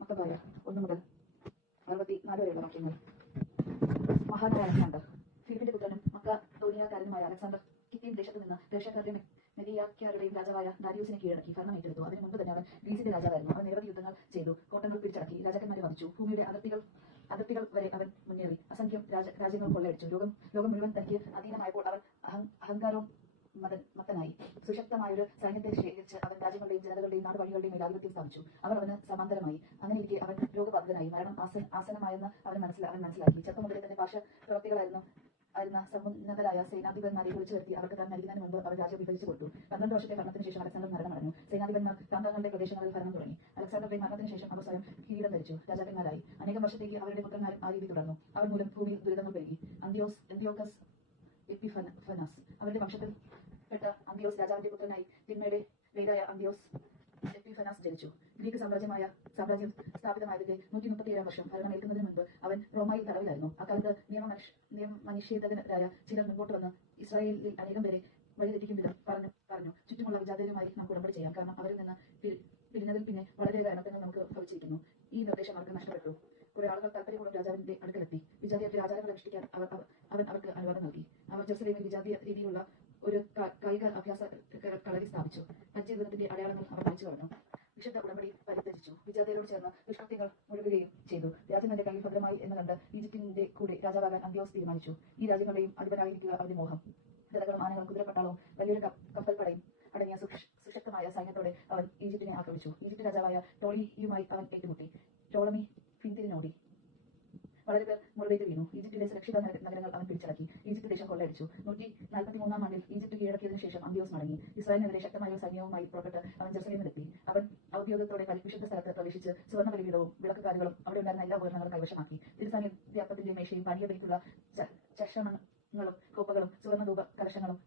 മക്കബായ 1 മുതൽ 64 വരെയുള്ള വാക്യങ്ങൾ. മഹാനായ അലക്സാണ്ടർ, ഫിലിപ്പിന്റെ പുത്രനും മക്കദോനിയക്കാരനുമായ അലക്സാണ്ടർ കിത്തീം ദേശത്ത് നിന്ന് പേർഷ്യക്കാരുടെയും മെദിയാക്കാരുടെയും രാജാവായ ദാരിയൂസിനെ കീഴടക്കി ഭരണം ഏറ്റെടുത്തു. അതിനു മുൻപ് തന്നെ അവൻ ഗ്രീസിന്റെ രാജാവായിരുന്നു. അവൻ നിരവധി യുദ്ധങ്ങൾ ചെയ്തു, കോട്ടകൾ പിടിച്ചടക്കി, രാജാക്കന്മാരെ വധിച്ചു, ഭൂമിയുടെ അതിർത്തികൾ വരെ അവൻ മുന്നേറി അസംഖ്യം രാജ്യങ്ങൾ കൊള്ളയടിച്ചു. ലോകം മുഴുവൻ തനിക്ക് അധീനമായപ്പോൾ അവൻ അഹങ്കാരവും മത്തനായി. സുശക്തമായൊരു സൈന്യത്തെ ശേഖരിച്ച് അവൻ രാജ്യങ്ങളുടെയും ജനതകളുടെയും നാടുവഴികളുടെയും മേൽ ആധിപത്യം സ്ഥാപിച്ചു. അവർ അവന് സമാന്തരമായി. അങ്ങനെയിരിക്കെ അവൻ രോഗബാധിതനായി. മരണം ആസന്നമായെന്ന് അവൻ മനസ്സിലാക്കി. ചെറുപ്പം മുതലേ തന്നെ പാർശ്വപ്രവർത്തികളായിരുന്ന സമുന്നതരായ സേനാധിപന്മാരെ വിളിച്ചു വരുത്തി അവർക്ക് താൻ നൽകുന്നതിന് മുമ്പ് അവർ രാജ്യം വിഭജിച്ചു കൊടുത്തു. 12 വർഷത്തെ ഭരണത്തിന് ശേഷം അലക്സാണ്ടർ മരണമടഞ്ഞു. സേനാധിപന്മാർ പ്രാന്തങ്ങളുടെ പ്രദേശങ്ങളിൽ ഭരണം തുടങ്ങി. അലക്സാണ്ടറുടെ മരണത്തിന് ശേഷം അവർ സ്വയം കിരീടം ധരിച്ചു രാജാക്കന്മാരായി. അനേകം വർഷത്തേക്ക് അവരുടെ പുത്രന്മാരും ആ രീതി തുടർന്നു. അവർ മൂലം ഭൂമിയിൽ ദുരിതങ്ങൾ പെരുകി. അന്ത്യോക്കസ് എപ്പിഫനസ്, അവരുടെ വംശത്തിൽപ്പെട്ട അന്ത്യോസ് രാജാവിന്റെ പുത്രനായി തിന്മയുടെ വേരായ അന്ത്യോസ് എപ്പിഫനസ് ജനിച്ചു. ഗ്രീക്ക് സാമ്രാജ്യം സ്ഥാപിതമായതിന്റെ 137 വർഷം ഭരണമേൽക്കുന്നതിന് മുൻപ് അവൻ റോമായിൽ തടവിലായിരുന്നു. അക്കാലത്ത് നിയമനിഷേധകരായ ചിലർ മുൻപോട്ട് വന്ന് ഇസ്രായേലിൽ അനേകം പേരെ വഴിതെറ്റിക്കുന്നില്ല പറഞ്ഞു ചുറ്റുമുള്ള വിജാതിയരുമായി നമുക്ക് ഉടമ്പടി ചെയ്യാം, കാരണം അവരിൽ നിന്ന് പിരിഞ്ഞതിൽ പിന്നെ വളരെയേറെ അനർത്ഥങ്ങൾ നമുക്ക് ഭവിച്ചിരിക്കുന്നു. ഈ നിർദ്ദേശം അവർക്ക് നഷ്ടപ്പെട്ടു. കുറെ ആളുകൾ താല്പര്യപൂർവ്വം രാജാവിന്റെ അടുക്കലെത്തി. വിജാതിയരുടെ ആചാരങ്ങൾ അനുഷ്ഠിക്കാൻ അവൻ അവർക്ക് അനുവാദം നൽകി. അവർ ജെറുസലേമിൽ വിജാതീയ രീതിയിലുള്ള ഒരു കായിക അഭ്യാസ കളരി സ്ഥാപിച്ചു. പഞ്ചജീവനത്തിന്റെ അടയാളങ്ങൾ അവർ വായിച്ചു കളഞ്ഞു. വിശുദ്ധ ഉടമ്പടി പരിത്യജിച്ചു. വിജാതിയരോട് ചേർന്ന് ദുഷ്കൃത്യങ്ങൾ മുഴുകുകയും ചെയ്തു. രാജ്യം തന്റെ കയ്യിൽ ഭദ്രമായി എന്ന് കണ്ട് ഈജിപ്തിന്റെ കൂടെ രാജാവാകാൻ അന്ത്യോസ് തീരുമാനിച്ചു. ഈ രാജ്യങ്ങളുടെയും അധിപരായിരിക്കുക അവരുടെ മോഹം. ഗതകളും ആനകളും കുതിരപ്പട്ടാളവും വലിയൊരു കപ്പൽപ്പടയും അടങ്ങിയ സുശക്തമായ സൈന്യത്തോടെ അവൻ ഈജിപ്തിനെ ആക്രമിച്ചു. ഈജിപ്ത് രാജാവായ ടോളിയുമായി അവൻ ഏറ്റുമുട്ടി. ടോളമി പിന്തിരിഞ്ഞോടി. വളരെ പേർ മുറിവേറ്റ് വീണു. ഈജിപ്തിലെ സുരക്ഷിത നഗരങ്ങൾ അവൻ പിടിച്ചടക്കി. ഈജിപ്ത് ദേശം കൊള്ളയടിച്ചു. 143 ആണ്ടിൽ ഈജിപ്ത് കീഴടക്കിയതിനു ശേഷം അന്ത്യോസ് മടങ്ങി. ഇസ്രായേലിനെതിരെ ശക്തമായ ഒരു സൈന്യവുമായി പുറപ്പെട്ട് അവൻ ജെറുസലേമിലെത്തി. അവൻ ഔദ്യോഗികത്തോടെ വിശുദ്ധ സ്ഥലത്ത് പ്രവേശിച്ച് സുവർണ്ണ ബലിപീഠവും വിളക്കുകാലുകളും അവിടെ ഉണ്ടായിരുന്ന എല്ലാ ഉപകരണങ്ങളും കൈവശമാക്കി. തിരുസാന്നിധ്യാപ്പത്തിന്റെ മേശയും പാനീയബലിക്കുള്ള ചഷണങ്ങളും കോപ്പകളും സുവർണ്ണ ധൂപ കലശങ്ങളും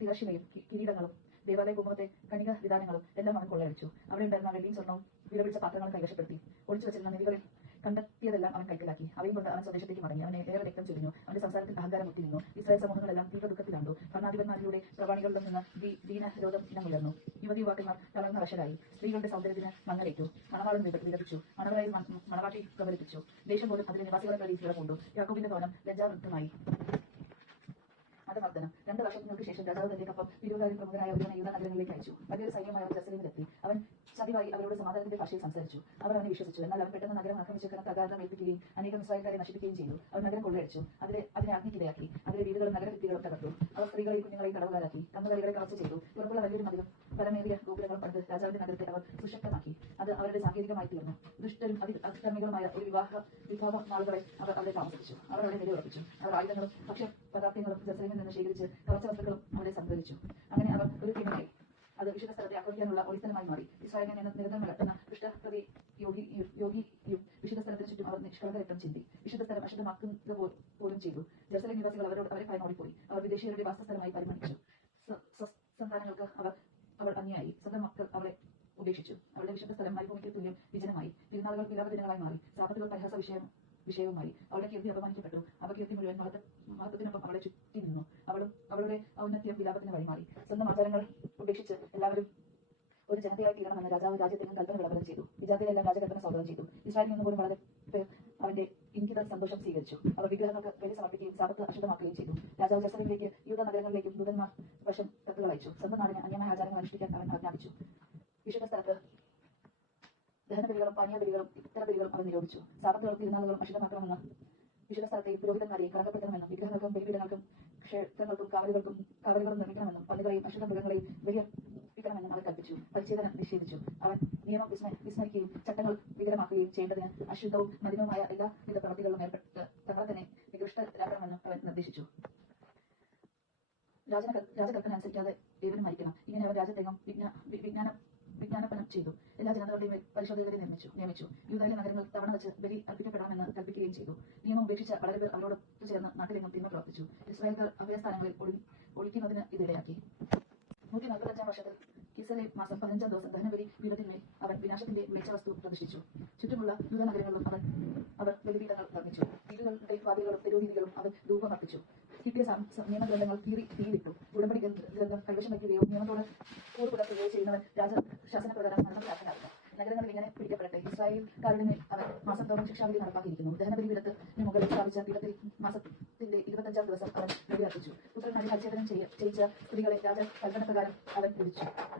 തിരശിലയും കിരീടങ്ങളും ദേവാലയ കുമ്പത്തെ കണിക വിധാനങ്ങളും എല്ലാം അവൻ കൊള്ളയടിച്ചു. അവിടെ ഉണ്ടായിരുന്ന വെള്ളിയും സ്വർണ്ണവും വിലപിടിച്ച പാത്രങ്ങളും കൈവശപ്പെടുത്തി. ഒളിച്ചു വെച്ചിരുന്ന നിധികളിൽ കണ്ടെത്തിയതെല്ലാം അവൻ കൈക്കലാക്കി. അവയും കൊണ്ട് അവൻ സ്വദേശത്തേക്ക് മടങ്ങി. അവനെ ഏറെ രക്തം ചൊരിഞ്ഞു. അവന്റെ സംസാരത്തിൽ അഹങ്കാരം ഒത്തിരുന്നു. ഇസ്രായേൽ സമൂഹങ്ങളെല്ലാം തീവ്ര ദുഃഖത്തിലാണ്ടു. ഭരണാധിപന്മാരിലൂടെ പ്രവാണികളിലും നിന്ന് ദീനരോധം ഇനമുയർന്നു. യുവാക്കന്മാർ തളർന്ന വശരായി. സ്ത്രീകളുടെ സൗന്ദര്യത്തിന് മങ്ങലേറ്റു. മണവാളൻ വിതപ്പിച്ചു. മണവരായി മണവാട്ടി പ്രബലിപ്പിച്ചു. ദേശം പോലും അതിലെ നിവാസികളെ പ്രതി വിളകൊണ്ടു. യാക്കോബിന്റെ ഭവനം ലജ്ജാവൃത്തമായി. മതമർദ്ദനം. 2 വർഷങ്ങൾക്ക് ശേഷം രാജാവ് തന്റെ കപ്പം 20,000 പ്രമുഖരായ ഒരുവനെ യൂദാ നഗരങ്ങളിലേക്ക് അയച്ചു. വലിയൊരു സൈന്യമായി അവർ ജെറുസലേമിലെത്തി. അവൻ ചതിവായി അവരോട് സമാധാനത്തിന്റെ ഭാഷയിൽ സംസാരിച്ചു. അവർ അവനെ വിശ്വസിച്ചു. എന്നാൽ അവൻ പെട്ടെന്ന് നഗരം ആക്രമിച്ച് കനത്ത അഗാധം ഏൽപ്പിക്കുകയും അനേകം ഇസ്രായേൽക്കാരെ നശിപ്പിക്കുകയും ചെയ്തു. അവൻ നഗരം കൊള്ളയടിച്ചു. അതിനെ അഗ്നിക്കിരയാക്കി. അതിലെ വീടുകളും നഗരഭിത്തികളും തകർത്തു. അവർ സ്ത്രീകളെയും കുഞ്ഞുങ്ങളെയും തടവുകാരാക്കി. കന്നുകാലികളെ കവർച്ച ചെയ്തു. ഉറപ്പുള്ള വലിയൊരു മതിലും ഫലമേറിയ ഗോപുരങ്ങളും പണിത് രാജാവിന്റെ നഗരത്തെ അവർ സുശക്തമാക്കി. അത് അവരുടെ സാങ്കേതികമായി തീർന്നു. ദുഷ്ടരും അതികർമ്മികളുമായ ഒരു വിഭാഗം ആളുകളെ അവർ അവിടെ താമസിപ്പിച്ചു. അവർ അവിടെ നിലയുറപ്പിച്ചു. അവർ ആയുധങ്ങളും ഭക്ഷ്യപദാർത്ഥങ്ങളും ജെറുസലേമിൽ നിന്ന് ശേഖരിച്ച് കവർച്ച വസ്തുക്കളും അവിടെ സംഭരിച്ചു. അങ്ങനെ അവർ ഒരു ടീമിനായി. അത് വിശുദ്ധ സ്ഥലത്തെ ആക്രമിക്കാനുള്ള ഒളിസ്ഥലമായി മാറി. ഇസ്രായേലിനെ നിരന്തരം നടത്തുന്ന ദുഷ്ടപ്രതി യോഗിയും വിശുദ്ധ സ്ഥലത്തിന് ചുറ്റും അവർ നിഷ്കളങ്ക രക്തം ചിന്തി. വിശുദ്ധ സ്ഥലം അശുദ്ധമാക്കുക പോലും ചെയ്തു. ജെറുസലേം നിവാസികൾ അവരെ ഭയന്നോടിപ്പോയി. അവർ വിദേശീയരുടെ വാസസ്ഥലമായി പരിഗണിച്ചു. സന്താനങ്ങൾക്ക് അവൾ അന്യായി. സ്വന്തം മക്കൾ അവളെ ഉപേക്ഷിച്ചു. അവളുടെ വിശുദ്ധ സ്ഥലം മരുഭൂമിക്ക് തുല്യം വിജനമായി. തിരുനാളുകൾ വിലാപദിനങ്ങളായി മാറി. സാപത്തുകൾ പരിഹാസ വിഷയവുമായി. അവളുടെ കീർത്തി അപമാനിക്കപ്പെട്ടു. അപകീർത്തി മുഴുവൻ മഹത്വത്തിനൊപ്പം അവളെ ചുറ്റി നിന്നു. അവളുടെ ഔന്നത്യം വിലാപത്തിന് വഴിമാറി. സ്വന്തം ആചാരങ്ങൾ ഉപേക്ഷിച്ച് എല്ലാവരും ഒരു ജനതയായി തീരണമെന്ന് രാജാവ് രാജ്യത്തെങ്ങും കൽപ്പന വിളംബരം ചെയ്തു. വിജാതികളെല്ലാം രാജകൽപ്പന സ്വാഗതം ചെയ്തു. ഇസ്രായേലിൽ നിന്ന് പോലും വളരെ പേർ അവന്റെ ഇംഗിത സന്തോഷം സ്വീകരിച്ചു. അവർ വിഗ്രഹങ്ങൾക്ക് ബലി സമർപ്പിക്കുകയും സാപത്ത് അശുദ്ധമാക്കുകയും ചെയ്തു. രാജാവ് ജെറുസലേമിലേക്ക് യൂദാ നഗരങ്ങളിലേക്കും ദൂതന്മാർ വശം കത്തുകൾ അയച്ചു. സ്വന്തം നാടിന് അന്യമായ ആചാരങ്ങൾ അനുഷ്ഠിക്കാൻ അവൻ ആജ്ഞാപിച്ചു. വിശുദ്ധ സ്ഥലത്ത് ദഹനബലികളും പാനീയബലികളും ഇത്തരബലികളും അവൻ നിരോധിച്ചു. സാപത്തുകളും തിരുനാളുകളും അശുദ്ധമാക്കണമെന്ന് വിശുദ്ധ സ്ഥലത്തെയും പുരോഹിതന്മാരെയും കടക്കപ്പെടുത്തണമെന്നും വിഗ്രഹങ്ങൾക്കും ബലിപീഠങ്ങൾക്കും ക്ഷേത്രങ്ങൾക്കും കാവലുകളും നിർമ്മിക്കണമെന്നും പന്നികളെയും അശുദ്ധ മൃഗങ്ങളെയും ബലിയർപ്പിക്കണമെന്നും അവർ കൽപ്പിച്ചു. പരിച്ഛേദനം നിഷേധിച്ചു. അവൻ നിയമം വിസ്മരിക്കുകയും ചട്ടങ്ങൾ വികലമാക്കുകയും ചെയ്യേണ്ടതിന് അശുദ്ധവും മലിനവുമായ എല്ലാവിധ പ്രവൃത്തികളിലും ഏർപ്പെട്ട് തങ്ങളെ തന്നെ നികൃഷ്ടരാക്കണമെന്നും അവൻ നിർദ്ദേശിച്ചു. രാജകൽപ്പന അനുസരിക്കാതെ ഏവനും മരിക്കണം. ഇങ്ങനെ അവർ രാജ്യത്തെങ്ങും വിജ്ഞാപനം ചെയ്തു. എല്ലാ ജനതകളുടെയും പരിശോധകരെ നിയമിച്ചു. യൂദായിലെ നഗരങ്ങൾ തവണ വെച്ച് ബലി അർപ്പിക്കപ്പെടാമെന്ന് കൽപ്പിക്കുകയും ചെയ്തു. നിയമം ഉപേക്ഷിച്ച വളരെ പേർ അവരോട് ചേർന്ന് നാട്ടിലെങ്ങും തിന്മ പ്രവർത്തിച്ചു. ഇസ്രായേൽക്കാർ അഭയസ്ഥാനങ്ങളിൽ ഒളിക്കുന്നതിന് ഇതിടയാക്കി. 145 വർഷത്തിൽ കിസ്ലേവ് മാസം 15 ദിവസം ദഹനബലി പീഠത്തിന്മേൽ അവൻ വിനാശത്തിന്റെ മ്ലേച്ഛവസ്തു പ്രതിഷ്ഠിച്ചു. ചുറ്റുമുള്ള യൂദാ നഗരങ്ങളിലും അവർ ബലിപീഠങ്ങൾ നിർമ്മിച്ചു. വീടുകളുടെ വാതിലുകളും തെരുവീതികളും അവൻ ധൂപമർപ്പിച്ചു. കിട്ടിയ നിയമഗ്രന്ഥങ്ങൾ തീയിലിട്ടു. ഉടമ്പടി ഗ്രന്ഥം കൈവശം വയ്ക്കുകയോ നിയമത്തോട് കൂറ് പുലർത്തുകയോ ചെയ്യുന്നവൻ രാജശാസനപ്രകാരം മരണത്തിന് അർഹനാകുന്നു. നഗരങ്ങളിൽ ഇങ്ങനെ പിടിക്കപ്പെടട്ടെ. ഇസ്രായേൽ കാരുടെ മേൽ അവൻ മാസം തോറും ശിക്ഷാവിധി നടപ്പാക്കിയിരിക്കുന്നു. ദഹനബലി പീഠത്തിന് മുകളിൽ സ്ഥാപിച്ച പീഠത്തിൽ മാസത്തിന്റെ 25-ാം ദിവസം അവൻ ബലിയർപ്പിച്ചു. പുത്രന്മാരെ പരിച്ഛേദനം ചെയ്യിച്ച സ്ത്രീകളെ രാജ കൽപ്പനപ്രകാരം അവൻ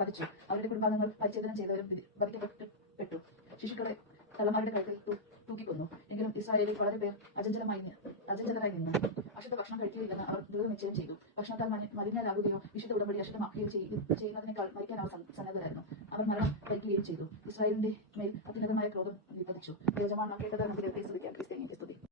വധിച്ചു. അവരുടെ കുടുംബാംഗങ്ങൾ പരിച്ഛേദനം ചെയ്തവരും വധിക്കപ്പെട്ടു. ശിശുക്കളെ കള്ളന്മാരുടെ കഴുത്തിൽ തൂക്കിക്കൊന്നു. എങ്കിലും ഇസ്രായേലിൽ വളരെ പേർ അചഞ്ചലരായി നിന്നു. അശുദ്ധ ഭക്ഷണം കഴിക്കുകയില്ലെന്ന് അവർ ദൃഢനിശ്ചയം ചെയ്തു. ഭക്ഷണത്താൽ മലിനരാകുകയോ വിശുദ്ധ ഉടമ്പടി അശുദ്ധമാക്കുകയോ ചെയ്യുന്നതിനേക്കാൾ മരിക്കാൻ അവർ സന്നദ്ധരായിരുന്നു. അവർ മരണം വരിക്കുകയും ചെയ്തു. ഇസ്രായേലിന്റെ മേൽ അത്യുന്നതമായ ക്രോധം പതിച്ചു. യജമാനൻ കേട്ടത്